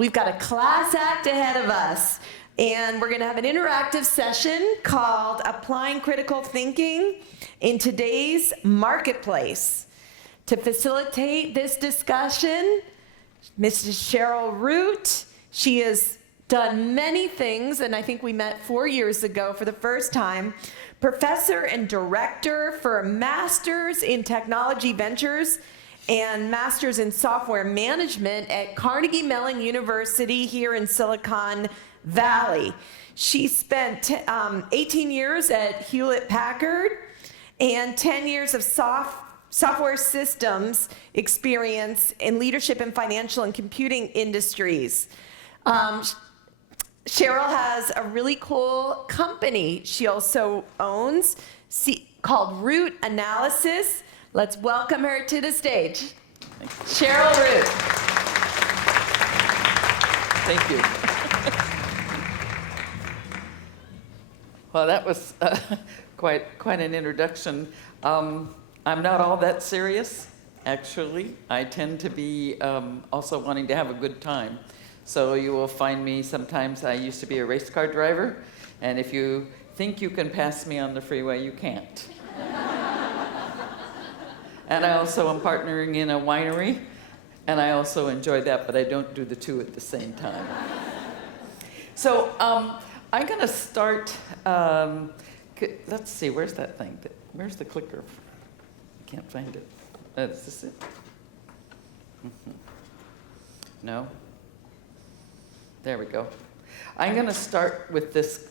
We've got a class act ahead of us, and we're going to have an interactive session called Applying Critical Thinking in Today's Marketplace. To facilitate this discussion, Mrs. Sheryl Root, she has done many things, and I think we met 4 years ago for the first time. Professor and director for a master's in technology ventures and master's in software management at Carnegie Mellon University here in Silicon Valley. She spent 18 years at Hewlett-Packard and 10 years of software systems experience in leadership in financial and computing industries. Sheryl has a really cool company she also owns called RootAnalysis. Let's welcome her to the stage. Sheryl Root. Thank you. Well, that was quite an introduction. I'm not all that serious, actually. I tend to be also wanting to have a good time. So you will find me sometimes, I used to be a race car driver, and if you think you can pass me on the freeway, you can't. And I also am partnering in a winery, and I also enjoy that, but I don't do the two at the same time. So I'm going to start, let's see, where's that thing? Where's the clicker? I can't find it. Is this it? Mm-hmm. No? There we go. I'm going to start with this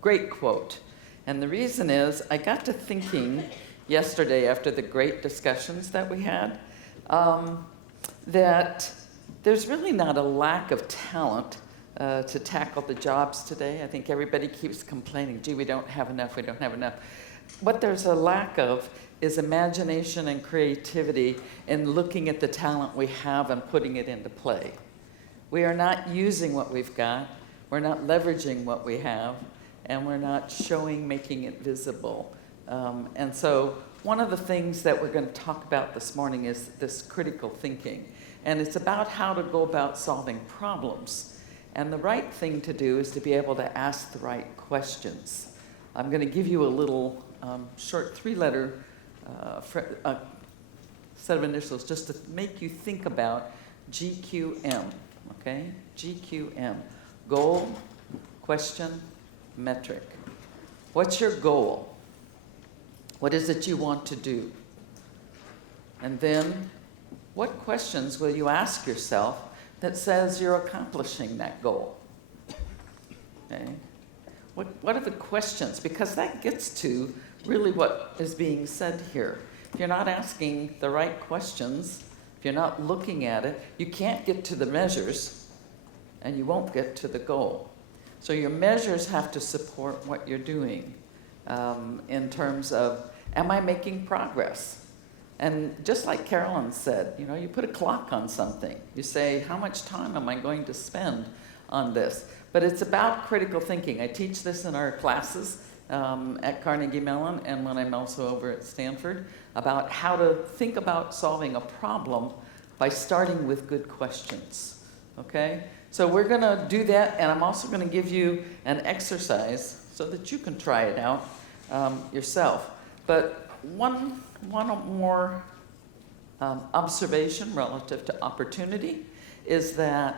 great quote. And the reason is I got to thinking yesterday after the great discussions that we had that there's really not a lack of talent to tackle the jobs today. I think everybody keeps complaining, gee, we don't have enough. What there's a lack of is imagination and creativity in looking at the talent we have and putting it into play. We are not using what we've got, we're not leveraging what we have, and we're not making it visible. And so one of the things that we're going to talk about this morning is this critical thinking. And it's about how to go about solving problems. And the right thing to do is to be able to ask the right questions. I'm going to give you a little short three-letter set of initials just to make you think about GQM. Okay, GQM, goal, question, metric. What's your goal? What is it you want to do? And then, what questions will you ask yourself that says you're accomplishing that goal? Okay, what are the questions? Because that gets to really what is being said here. If you're not asking the right questions, if you're not looking at it, you can't get to the measures, and you won't get to the goal. So your measures have to support what you're doing in terms of, am I making progress? And just like Carolyn said, you put a clock on something. You say, how much time am I going to spend on this? But it's about critical thinking. I teach this in our classes at Carnegie Mellon, and when I'm also over at Stanford, about how to think about solving a problem by starting with good questions, okay? So we're going to do that, and I'm also going to give you an exercise so that you can try it out yourself. But one more observation relative to opportunity is that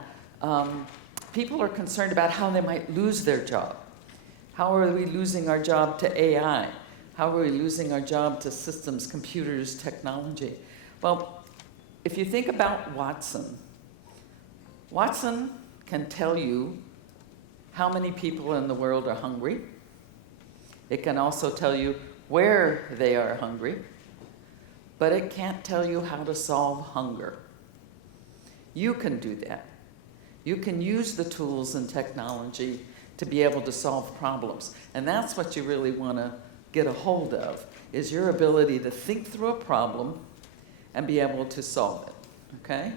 people are concerned about how they might lose their job. How are we losing our job to AI? How are we losing our job to systems, computers, technology? Well, if you think about Watson can tell you how many people in the world are hungry. It can also tell you where they are hungry, but it can't tell you how to solve hunger. You can do that. You can use the tools and technology to be able to solve problems. And that's what you really want to get a hold of, is your ability to think through a problem and be able to solve it, okay?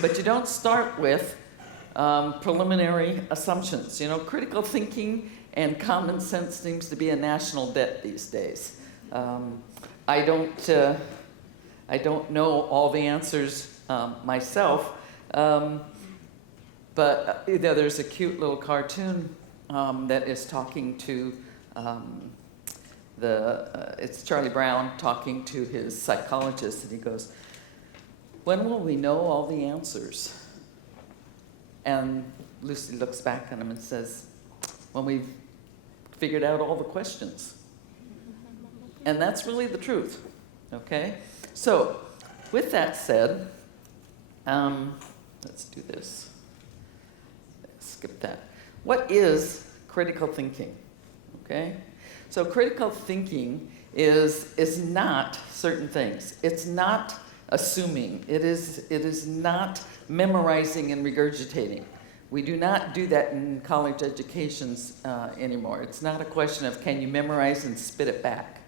But you don't start with preliminary assumptions. Critical thinking and common sense seems to be a national debt these days. I don't know all the answers myself, But there's a cute little cartoon that is talking to it's Charlie Brown talking to his psychologist, and he goes, "When will we know all the answers?" And Lucy looks back at him and says, "When we've figured out all the questions." And that's really the truth, okay? So, with that said, let's do this. Skip that. What is critical thinking, okay? So critical thinking is not certain things. It's not assuming. It is not memorizing and regurgitating. We do not do that in college educations anymore. It's not a question of can you memorize and spit it back.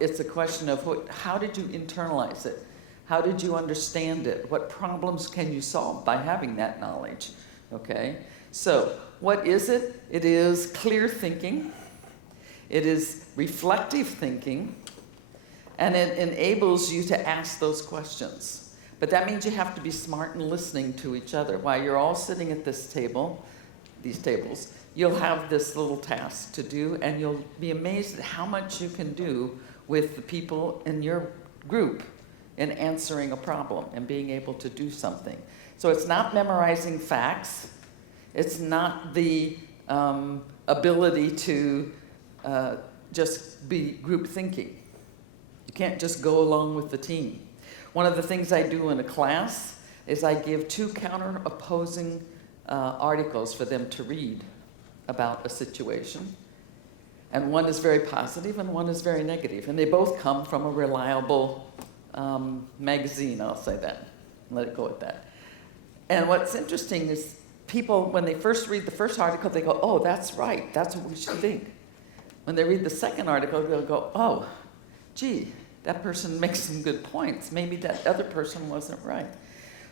It's a question of how did you internalize it? How did you understand it? What problems can you solve by having that knowledge? Okay? So, what is it? It is clear thinking. It is reflective thinking. And it enables you to ask those questions. But that means you have to be smart and listening to each other. While you're all sitting at this table, these tables, you'll have this little task to do, and you'll be amazed at how much you can do with the people in your group in answering a problem and being able to do something. So it's not memorizing facts. It's not the ability to just be group thinking. You can't just go along with the team. One of the things I do in a class is I give 2 counter-opposing articles for them to read about a situation. And one is very positive and one is very negative. And they both come from a reliable magazine, I'll say that. Let it go at that. And what's interesting is people, when they first read the first article, they go, "Oh, that's right. That's what we should think." When they read the second article, they'll go, "Oh, gee, that person makes some good points. Maybe that other person wasn't right."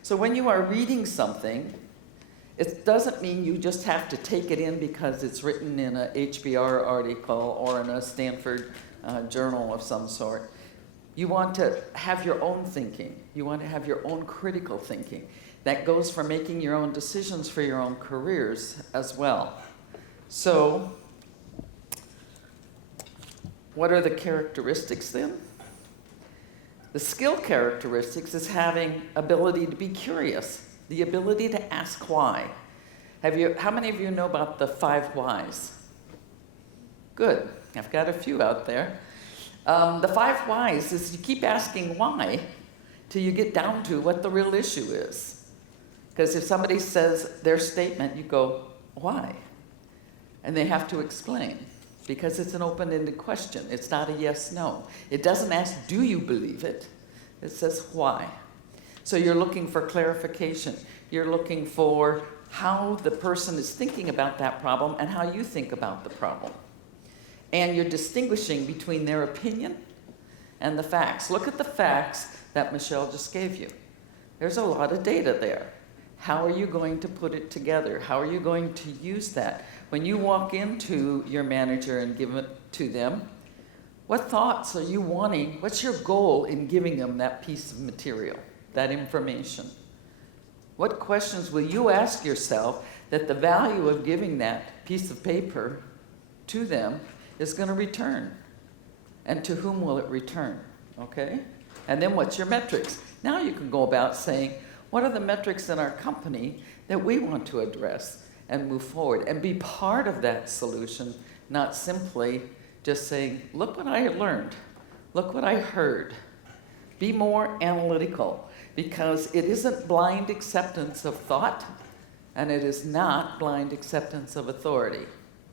So when you are reading something, it doesn't mean you just have to take it in because it's written in a HBR article or in a Stanford journal of some sort. You want to have your own thinking. You want to have your own critical thinking. That goes for making your own decisions for your own careers as well. So, what are the characteristics then? The skill characteristics is having ability to be curious, the ability to ask why. How many of you know about the 5 whys? Good, I've got a few out there. The 5 whys is you keep asking why till you get down to what the real issue is. Because if somebody says their statement, you go, why? And they have to explain. Because it's an open-ended question. It's not a yes-no. It doesn't ask, do you believe it? It says, why? So you're looking for clarification. You're looking for how the person is thinking about that problem and how you think about the problem. And you're distinguishing between their opinion and the facts. Look at the facts that Michelle just gave you. There's a lot of data there. How are you going to put it together? How are you going to use that? When you walk into your manager and give it to them, what thoughts are you wanting? What's your goal in giving them that piece of material, that information? What questions will you ask yourself that the value of giving that piece of paper to them is going to return? And to whom will it return? Okay? And then what's your metrics? Now you can go about saying, what are the metrics in our company that we want to address and move forward and be part of that solution, not simply just saying, look what I learned, look what I heard. Be more analytical, because it isn't blind acceptance of thought, and it is not blind acceptance of authority.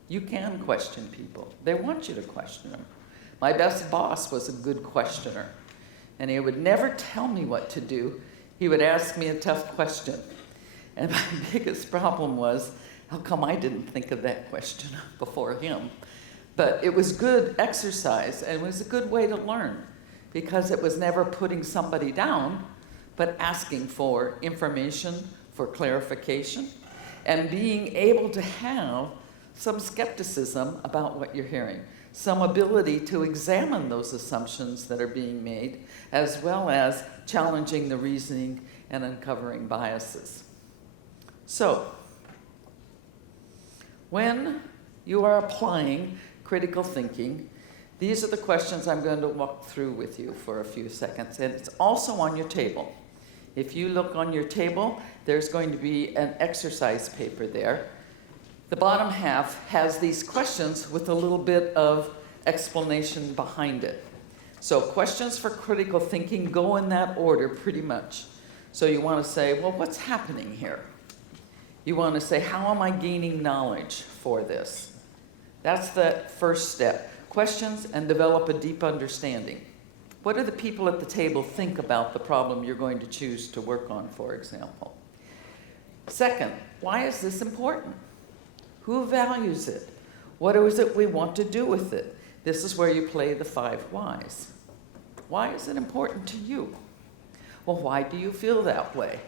You can question people. They want you to question them. My best boss was a good questioner, and he would never tell me what to do. He would ask me a tough question. And my biggest problem was, how come I didn't think of that question before him? But it was good exercise, and it was a good way to learn, because it was never putting somebody down, but asking for information, for clarification, and being able to have some skepticism about what you're hearing, some ability to examine those assumptions that are being made, as well as challenging the reasoning and uncovering biases. So, when you are applying critical thinking, these are the questions I'm going to walk through with you for a few seconds. And it's also on your table. If you look on your table, there's going to be an exercise paper there. The bottom half has these questions with a little bit of explanation behind it. So questions for critical thinking go in that order pretty much. So you want to say, well, what's happening here? You want to say, how am I gaining knowledge for this? That's the first step. Questions and develop a deep understanding. What do the people at the table think about the problem you're going to choose to work on, for example? Second, why is this important? Who values it? What is it we want to do with it? This is where you play the 5 whys. Why is it important to you? Well, why do you feel that way?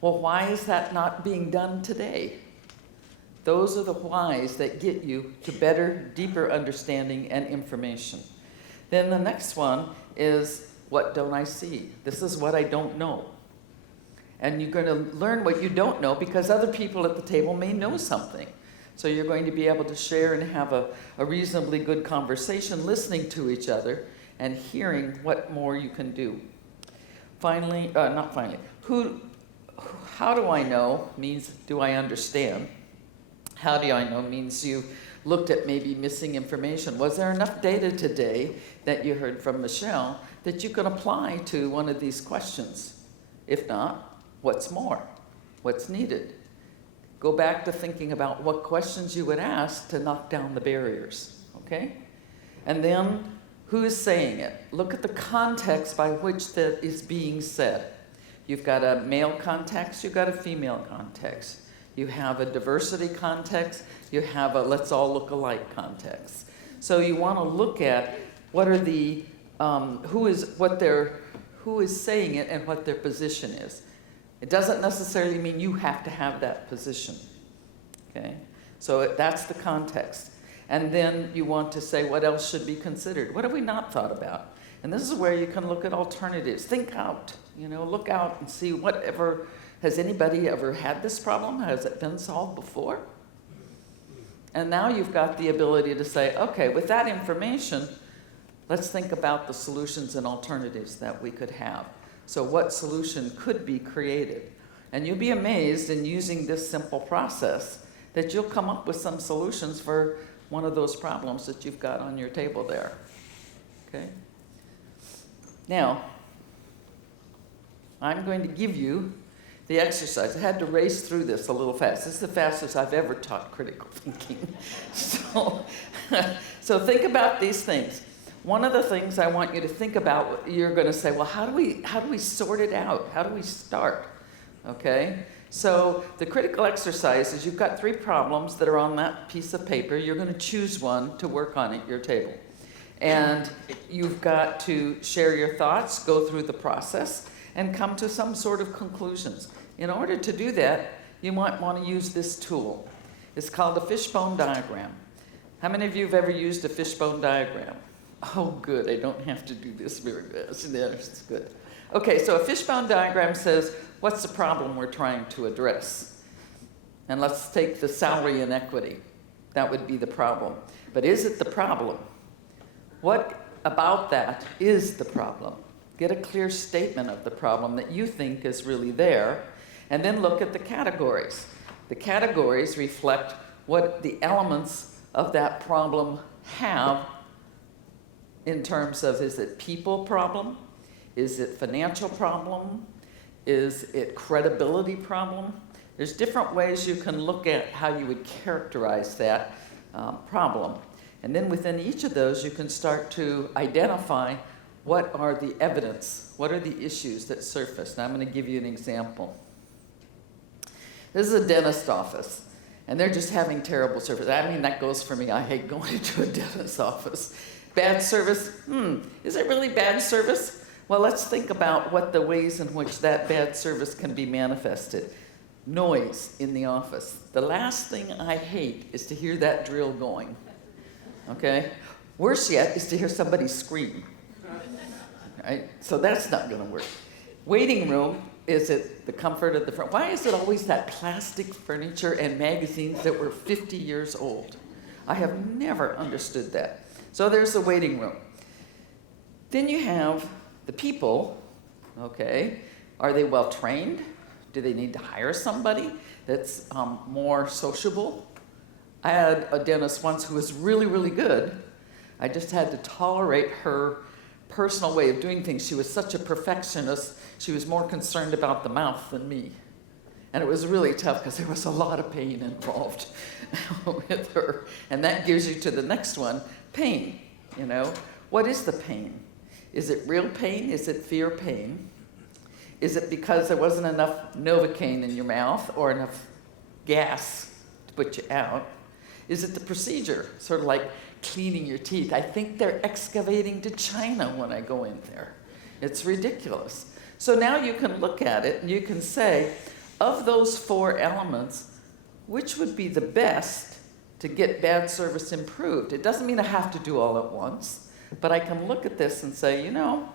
Well, why is that not being done today? Those are the whys that get you to better, deeper understanding and information. Then the next one is, what don't I see? This is what I don't know. And you're going to learn what you don't know because other people at the table may know something. So you're going to be able to share and have a reasonably good conversation, listening to each other and hearing what more you can do. Finally, not finally, how do I know means do I understand? How do I know means you looked at maybe missing information. Was there enough data today that you heard from Michelle that you can apply to one of these questions? If not, what's more? What's needed? Go back to thinking about what questions you would ask to knock down the barriers, okay? And then, who is saying it? Look at the context by which that is being said. You've got a male context, you've got a female context. You have a diversity context, you have a let's all look alike context. So you want to look at what are the, who is saying it and what their position is. It doesn't necessarily mean you have to have that position, okay? So that's the context. And then you want to say what else should be considered. What have we not thought about? And this is where you can look at alternatives. Think out, look out and see whatever, has anybody ever had this problem? Has it been solved before? And now you've got the ability to say, okay, with that information, let's think about the solutions and alternatives that we could have. So what solution could be created? And you'll be amazed in using this simple process that you'll come up with some solutions for one of those problems that you've got on your table there. Okay? Now, I'm going to give you the exercise. I had to race through this a little fast. This is the fastest I've ever taught critical thinking. So think about these things. One of the things I want you to think about, you're going to say, well, how do we sort it out? How do we start? Okay? So the critical exercise is you've got 3 problems that are on that piece of paper. You're going to choose one to work on at your table. And you've got to share your thoughts, go through the process, and come to some sort of conclusions. In order to do that, you might want to use this tool. It's called a fishbone diagram. How many of you have ever used a fishbone diagram? Oh, good, I don't have to do this very fast. That's good. Okay, so a fishbone diagram says, what's the problem we're trying to address? And let's take the salary inequity. That would be the problem. But is it the problem? What about that is the problem? Get a clear statement of the problem that you think is really there, and then look at the categories. The categories reflect what the elements of that problem have in terms of, is it people problem? Is it financial problem? Is it credibility problem? There's different ways you can look at how you would characterize that problem. And then within each of those, you can start to identify what are the evidence, what are the issues that surface. Now I'm going to give you an example. This is a dentist office, and they're just having terrible service. I mean, that goes for me. I hate going into a dentist office. Bad service? Is it really bad service? Well, let's think about what the ways in which that bad service can be manifested. Noise in the office. The last thing I hate is to hear that drill going. Okay? Worse yet is to hear somebody scream. Right? So that's not going to work. Waiting room, Is it the comfort of the front? Why is it always that plastic furniture and magazines that were 50 years old? I have never understood that. So there's the waiting room. Then you have the people, okay? Are they well trained? Do they need to hire somebody that's more sociable? I had a dentist once who was really, really good. I just had to tolerate her personal way of doing things. She was such a perfectionist. She was more concerned about the mouth than me. And it was really tough because there was a lot of pain involved with her. And that gives you to the next one, pain, you know. What is the pain? Is it real pain? Is it fear pain? Is it because there wasn't enough Novocaine in your mouth or enough gas to put you out? Is it the procedure, sort of like cleaning your teeth? I think they're excavating to China when I go in there. It's ridiculous. So now you can look at it and you can say, of those 4 elements, which would be the best to get bad service improved? It doesn't mean I have to do all at once, but I can look at this and say, you know,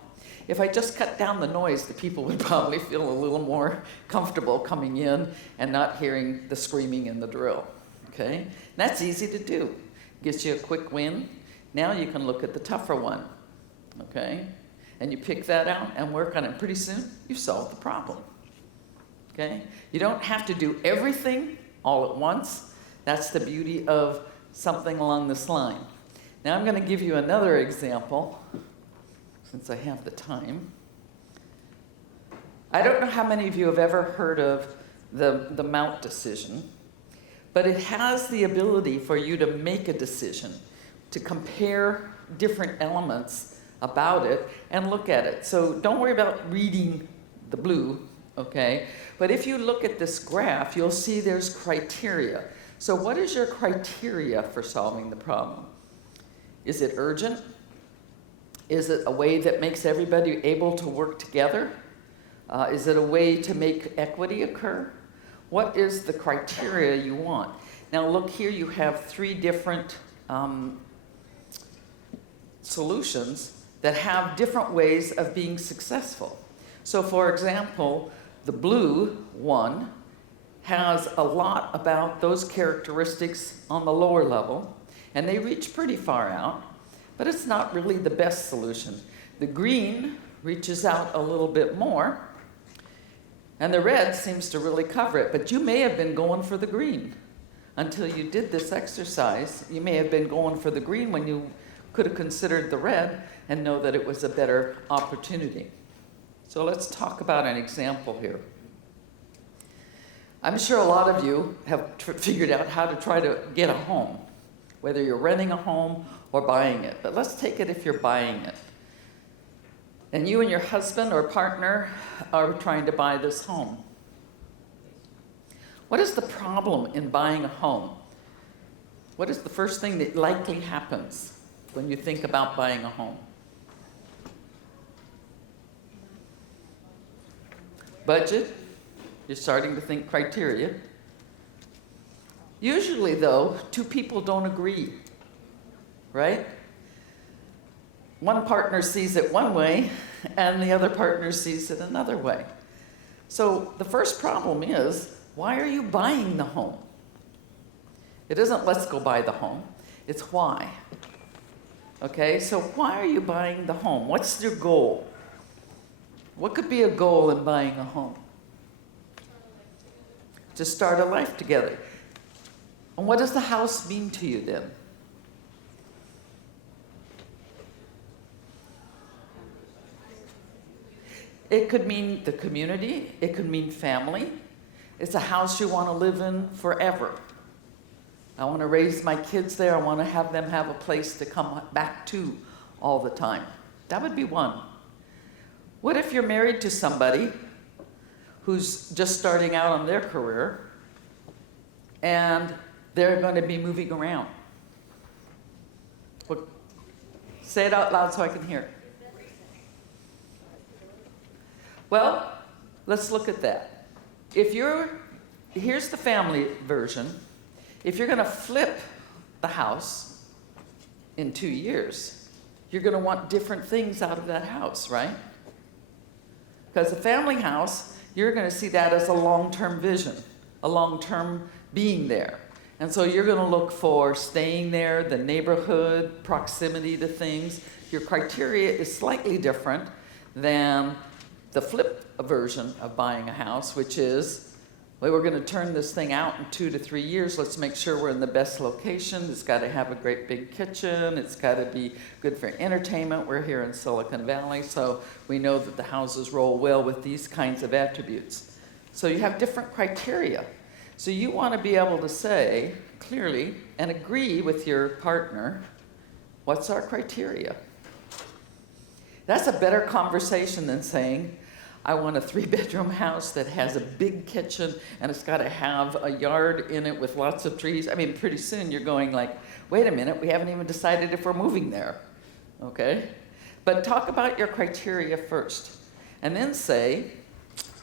if I just cut down the noise, the people would probably feel a little more comfortable coming in and not hearing the screaming and the drill, okay? And that's easy to do. Gets you a quick win. Now you can look at the tougher one, okay? And you pick that out and work on it. Pretty soon, you've solved the problem, okay? You don't have to do everything all at once. That's the beauty of something along this line. Now I'm going to give you another example, since I have the time. I don't know how many of you have ever heard of the MAUT decision, but it has the ability for you to make a decision, to compare different elements about it and look at it. So don't worry about reading the blue, okay? But if you look at this graph, you'll see there's criteria. So what is your criteria for solving the problem? Is it urgent? Is it a way that makes everybody able to work together? Is it a way to make equity occur? What is the criteria you want? Now look here, you have 3 different solutions that have different ways of being successful. So for example, the blue one has a lot about those characteristics on the lower level, and they reach pretty far out, but it's not really the best solution. The green reaches out a little bit more, and the red seems to really cover it, but you may have been going for the green. Until you did this exercise, you may have been going for the green when you could have considered the red and know that it was a better opportunity. So let's talk about an example here. I'm sure a lot of you have figured out how to try to get a home, whether you're renting a home or buying it. But let's take it if you're buying it. And you and your husband or partner are trying to buy this home. What is the problem in buying a home? What is the first thing that likely happens when you think about buying a home? Budget. You're starting to think criteria. Usually, though, 2 people don't agree, right? One partner sees it one way, and the other partner sees it another way. So the first problem is, why are you buying the home? It isn't let's go buy the home, it's why. Okay, so why are you buying the home? What's your goal? What could be a goal in buying a home? To start a life together. And what does the house mean to you then? It could mean the community, it could mean family. It's a house you want to live in forever. I want to raise my kids there, I want to have them have a place to come back to all the time. That would be one. What if you're married to somebody who's just starting out on their career and they're going to be moving around? Say it out loud so I can hear. Well, let's look at that. Here's the family version. If you're going to flip the house in 2 years, you're going to want different things out of that house, right? Because the family house you're going to see that as a long-term vision, a long-term being there. And so you're going to look for staying there, the neighborhood, proximity to things. Your criteria is slightly different than the flip version of buying a house, which is, well, we're going to turn this thing out in 2 to 3 years. Let's make sure we're in the best location. It's got to have a great big kitchen. It's got to be good for entertainment. We're here in Silicon Valley, so we know that the houses roll well with these kinds of attributes. So you have different criteria. So you want to be able to say clearly and agree with your partner, what's our criteria? That's a better conversation than saying, I want a 3-bedroom house that has a big kitchen and it's got to have a yard in it with lots of trees. I mean, pretty soon you're going like, wait a minute, we haven't even decided if we're moving there, okay? But talk about your criteria first and then say,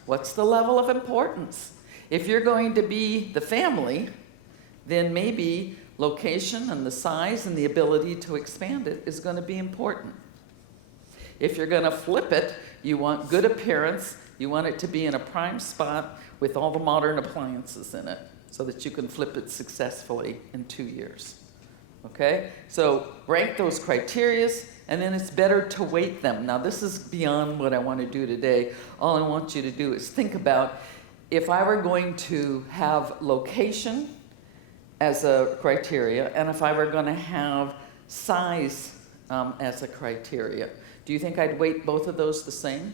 what's the level of importance? If you're going to be the family, then maybe location and the size and the ability to expand it is going to be important. If you're going to flip it, you want good appearance, you want it to be in a prime spot with all the modern appliances in it so that you can flip it successfully in 2 years. Okay? So rank those criterias, and then it's better to weight them. Now this is beyond what I want to do today. All I want you to do is think about, if I were going to have location as a criteria, and if I were going to have size as a criteria, do you think I'd weight both of those the same?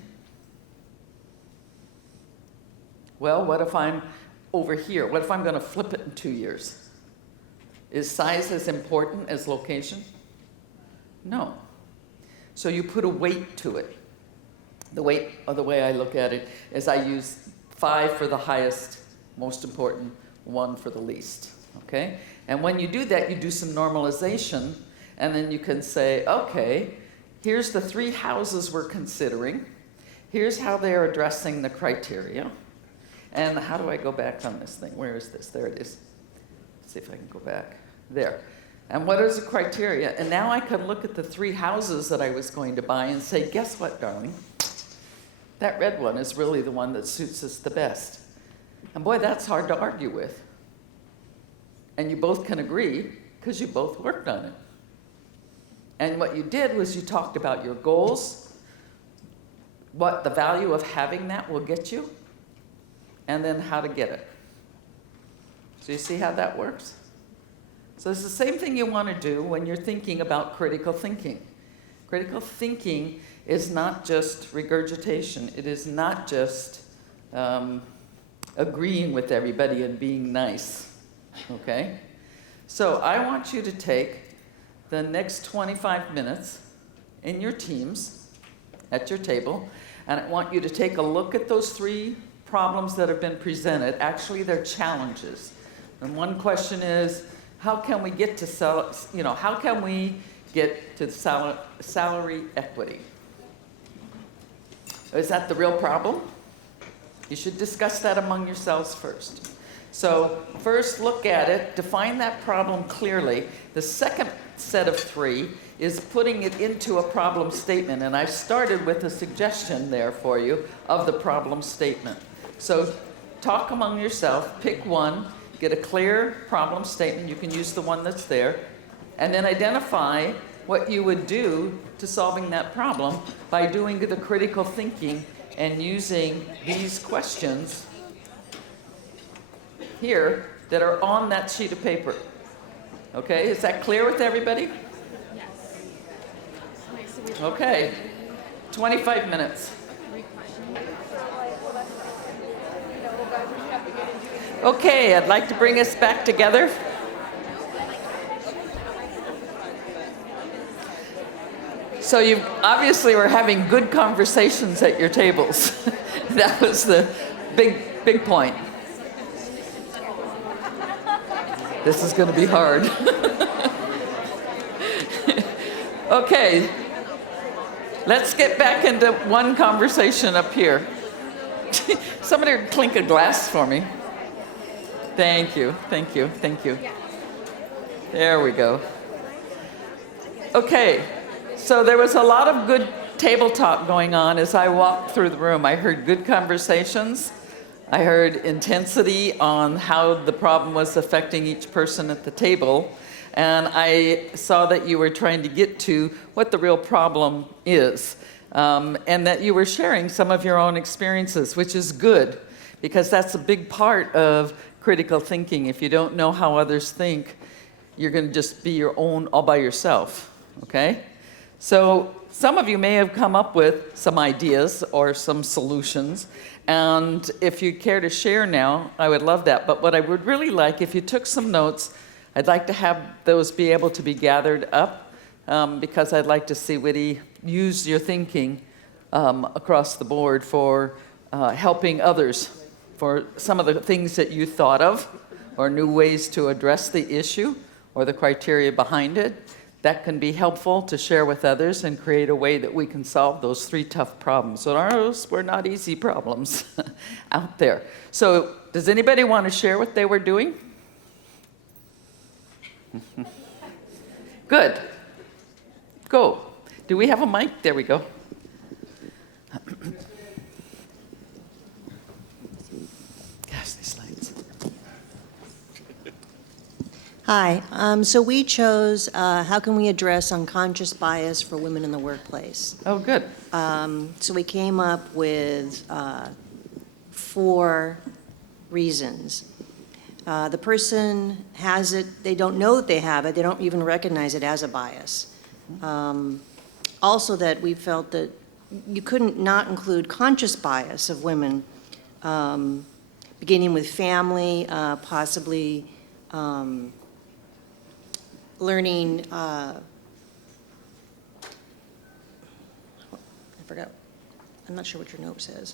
Well, what if I'm over here? What if I'm going to flip it in 2 years? Is size as important as location? No. So you put a weight to it. The weight, or the way I look at it, is I use 5 for the highest, most important, 1 for the least, okay? And when you do that, you do some normalization, and then you can say, okay, here's the 3 houses we're considering. Here's how they're addressing the criteria. And how do I go back on this thing? Where is this? There it is. Let's see if I can go back. There. And what is the criteria? And now I can look at the 3 houses that I was going to buy and say, guess what, darling? That red one is really the one that suits us the best. And boy, that's hard to argue with. And you both can agree because you both worked on it. And what you did was you talked about your goals, what the value of having that will get you, and then how to get it. So you see how that works? So it's the same thing you want to do when you're thinking about critical thinking. Critical thinking is not just regurgitation. It is not just agreeing with everybody and being nice, okay? So I want you to take the next 25 minutes in your teams at your table, and I want you to take a look at those 3 problems that have been presented. Actually, they're challenges. And one question is, how can we get to salary equity? Is that the real problem? You should discuss that among yourselves first. So first look at it, define that problem clearly. The second set of 3 is putting it into a problem statement. And I've started with a suggestion there for you of the problem statement. So talk among yourself, pick one, get a clear problem statement. You can use the one that's there. And then identify what you would do to solving that problem by doing the critical thinking and using these questions here that are on that sheet of paper. Okay, is that clear with everybody? Yes. Okay, 25 minutes. Okay, I'd like to bring us back together. So you obviously were having good conversations at your tables. That was the big point. This is going to be hard. Okay, let's get back into one conversation up here. Somebody clink a glass for me. Thank you, thank you, thank you. There we go. Okay, so there was a lot of good table talk going on as I walked through the room. I heard good conversations. I heard intensity on how the problem was affecting each person at the table. And I saw that you were trying to get to what the real problem is. And that you were sharing some of your own experiences, which is good, because that's a big part of critical thinking. If you don't know how others think, you're going to just be your own all by yourself, okay? So some of you may have come up with some ideas or some solutions, and if you care to share now, I would love that. But what I would really like, if you took some notes, I'd like to have those be able to be gathered up, because I'd like to see Whitty use your thinking across the board for helping others, for some of the things that you thought of, or new ways to address the issue, or the criteria behind it. That can be helpful to share with others and create a way that we can solve those 3 tough problems. So those were not easy problems out there. So does anybody want to share what they were doing? Good. Go. Do we have a mic? There we go. Gosh, these slides. Hi. So we chose how can we address unconscious bias for women in the workplace. Oh, good. So we came up with 4 reasons. The person has it, they don't know that they have it, they don't even recognize it as a bias. Also that we felt that you couldn't not include conscious bias of women, beginning with family, possibly learning, I forgot, I'm not sure what your note says.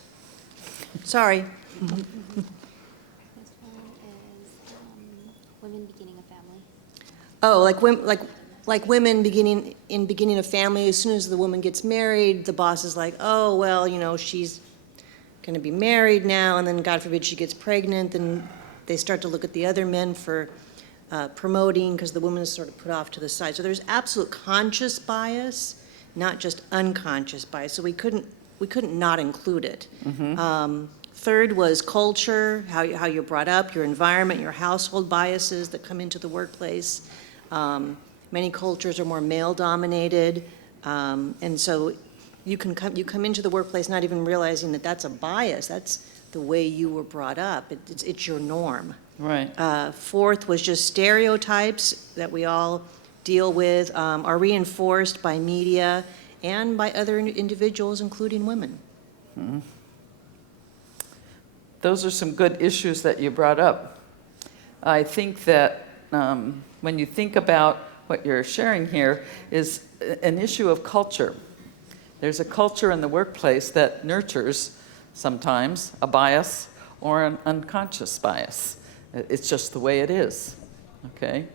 Sorry. Women beginning a family. Oh, like women beginning a family. As soon as the woman gets married, the boss is like, oh, well, you know, she's going to be married now, and then God forbid she gets pregnant, then they start to look at the other men for promoting because the woman is sort of put off to the side. So there's absolute conscious bias, not just unconscious bias. So we couldn't not include it. Third was culture, how you're brought up, your environment, your household biases that come into the workplace. Many cultures are more male-dominated, and so you come into the workplace not even realizing that that's a bias. That's the way you were brought up. It's your norm. Right. Fourth was just stereotypes that we all deal with, are reinforced by media and by other individuals, including women. Mm-hmm. Those are some good issues that you brought up. I think that when you think about what you're sharing here is an issue of culture. There's a culture in the workplace that nurtures sometimes a bias or an unconscious bias. It's just the way it is, okay?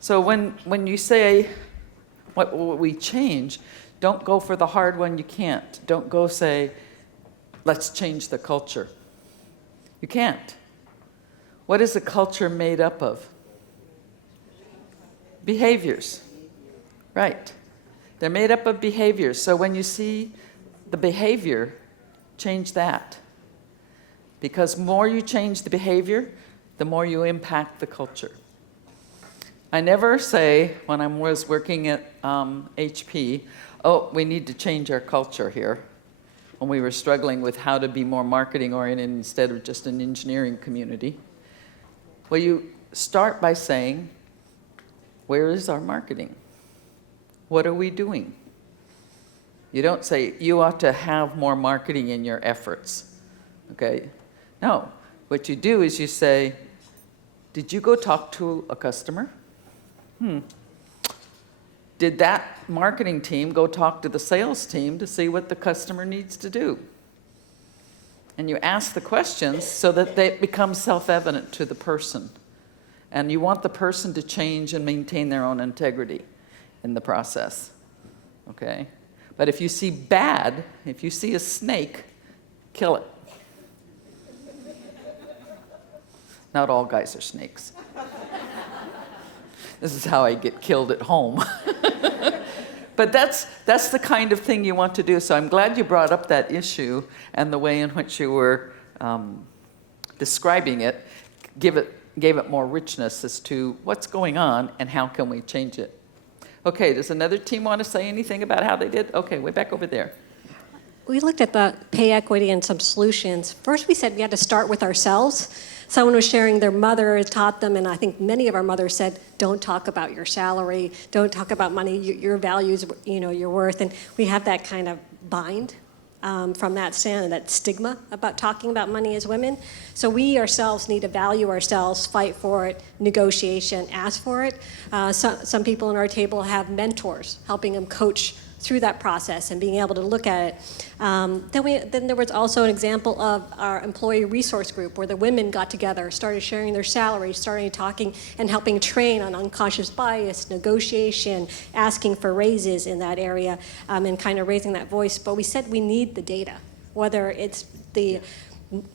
So when you say what will we change, don't go for the hard one you can't. Don't go say, let's change the culture. You can't. What is a culture made up of? Behaviors. Right. They're made up of behaviors. So when you see the behavior, change that. Because more you change the behavior, the more you impact the culture. I never say, when I was working at HP, oh, we need to change our culture here. When we were struggling with how to be more marketing oriented instead of just an engineering community. Well, you start by saying, where is our marketing? What are we doing? You don't say, you ought to have more marketing in your efforts, okay? No, what you do is you say, did you go talk to a customer? Did that marketing team go talk to the sales team to see what the customer needs to do? And you ask the questions so that they become self-evident to the person. And you want the person to change and maintain their own integrity in the process, okay? But if you see bad, if you see a snake, kill it. Not all guys are snakes. This is how I get killed at home. But that's the kind of thing you want to do. So I'm glad you brought up that issue, and the way in which you were describing it gave it more richness as to what's going on and how can we change it. Okay, does another team want to say anything about how they did? Okay, way back over there. We looked at the pay equity and some solutions. First, we said we had to start with ourselves. Someone was sharing their mother taught them, and I think many of our mothers said, don't talk about your salary, don't talk about money, your values, your worth. And we have that kind of bind from that stigma about talking about money as women. So we ourselves need to value ourselves, fight for it, negotiation, ask for it. Some people in our table have mentors helping them coach through that process and being able to look at it. Then there was also an example of our employee resource group where the women got together, started sharing their salaries, starting talking and helping train on unconscious bias, negotiation, asking for raises in that area, and kind of raising that voice. But we said we need the data, whether it's the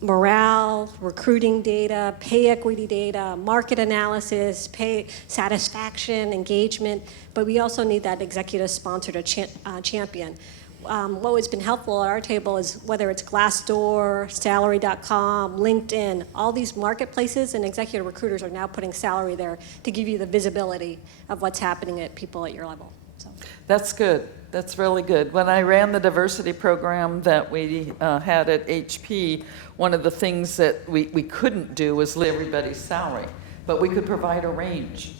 morale, recruiting data, pay equity data, market analysis, pay satisfaction, engagement, but we also need that executive sponsor to champion. What has been helpful at our table is whether it's Glassdoor, Salary.com, LinkedIn, all these marketplaces and executive recruiters are now putting salary there to give you the visibility of what's happening at people at your level. So. That's good. That's really good. When I ran the diversity program that we had at HP, one of the things that we couldn't do was list everybody's salary, but we could provide a range.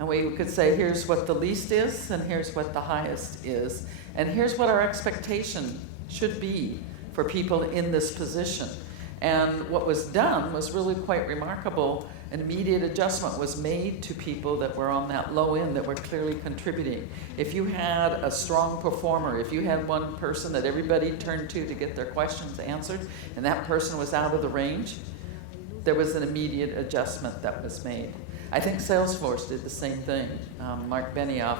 And we could say, here's what the least is, and here's what the highest is, and here's what our expectation should be for people in this position. And what was done was really quite remarkable. An immediate adjustment was made to people that were on that low end that were clearly contributing. If you had a strong performer, if you had one person that everybody turned to get their questions answered, and that person was out of the range, there was an immediate adjustment that was made. I think Salesforce did the same thing. Mark Benioff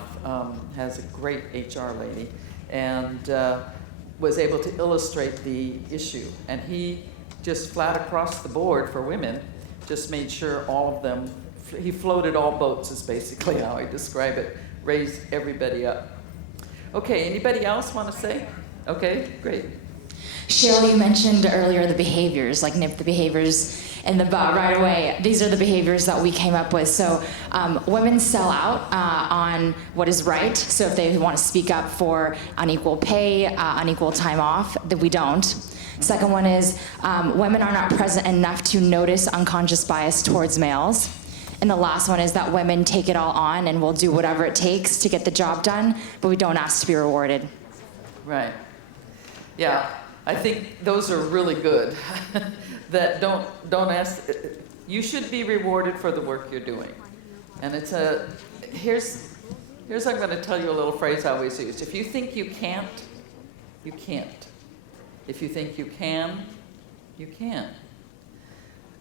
has a great HR lady, and was able to illustrate the issue. And he just flat across the board for women just made sure all of them, he floated all boats is basically how I describe it, raised everybody up. Okay, anybody else want to say? Okay, great. Sheryl, you mentioned earlier the behaviors, like nip the behaviors in the butt right away. These are the behaviors that we came up with. So women sell out on what is right. So if they want to speak up for unequal pay, unequal time off, that we don't. Second one is women are not present enough to notice unconscious bias towards males. And the last one is that women take it all on and will do whatever it takes to get the job done, but we don't ask to be rewarded. Right. Yeah, I think those are really good. That don't ask, you should be rewarded for the work you're doing. And it's here's I'm going to tell you a little phrase I always use. If you think you can't, you can't. If you think you can, you can.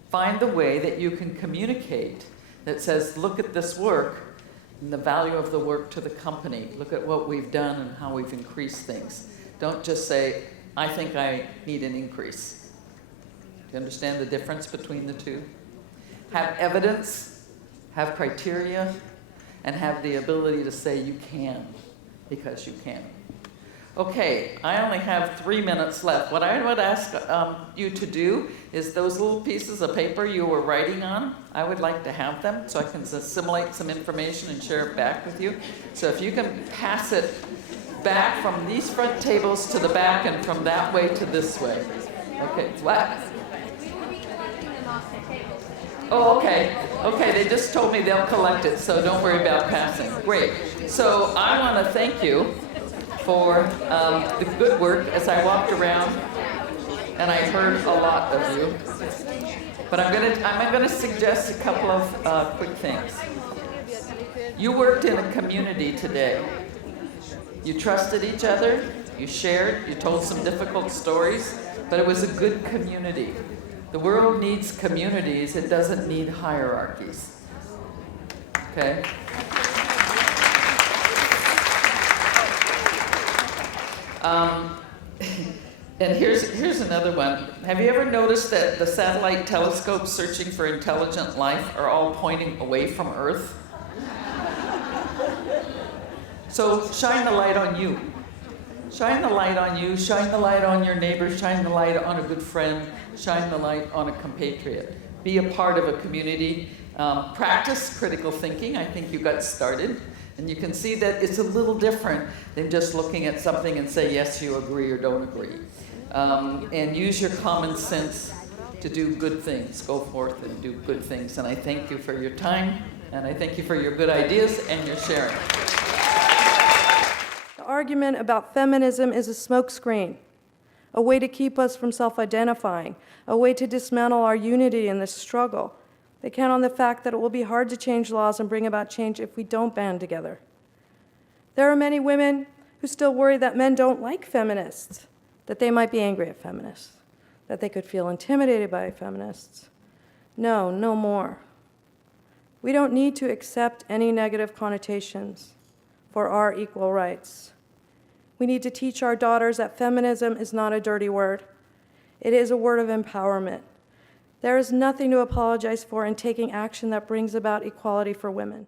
Find the way that you can communicate that says, look at this work and the value of the work to the company. Look at what we've done and how we've increased things. Don't just say, I think I need an increase. Do you understand the difference between the two? Have evidence, have criteria, and have the ability to say you can, because you can. Okay, I only have 3 minutes left. What I would ask you to do is those little pieces of paper you were writing on, I would like to have them so I can assimilate some information and share it back with you. So if you can pass it back from these front tables to the back and from that way to this way. Okay, what? Oh, okay. Okay, they just told me they'll collect it, so don't worry about passing. Great. So I want to thank you for the good work as I walked around, and I heard a lot of you. But I'm gonna suggest a couple of quick things. You worked in a community today. You trusted each other, you shared, you told some difficult stories, but it was a good community. The world needs communities, it doesn't need hierarchies. Okay? And here's another one. Have you ever noticed that the satellite telescopes searching for intelligent life are all pointing away from Earth? So shine the light on you. Shine the light on you, shine the light on your neighbor, shine the light on a good friend, shine the light on a compatriot. Be a part of a community. Practice critical thinking. I think you got started. And you can see that it's a little different than just looking at something and say, yes, you agree or don't agree. And use your common sense to do good things. Go forth and do good things. And I thank you for your time, and I thank you for your good ideas and your sharing. The argument about feminism is a smokescreen, a way to keep us from self-identifying, a way to dismantle our unity in this struggle. They count on the fact that it will be hard to change laws and bring about change if we don't band together. There are many women who still worry that men don't like feminists, that they might be angry at feminists, that they could feel intimidated by feminists. No, no more. We don't need to accept any negative connotations for our equal rights. We need to teach our daughters that feminism is not a dirty word. It is a word of empowerment. There is nothing to apologize for in taking action that brings about equality for women.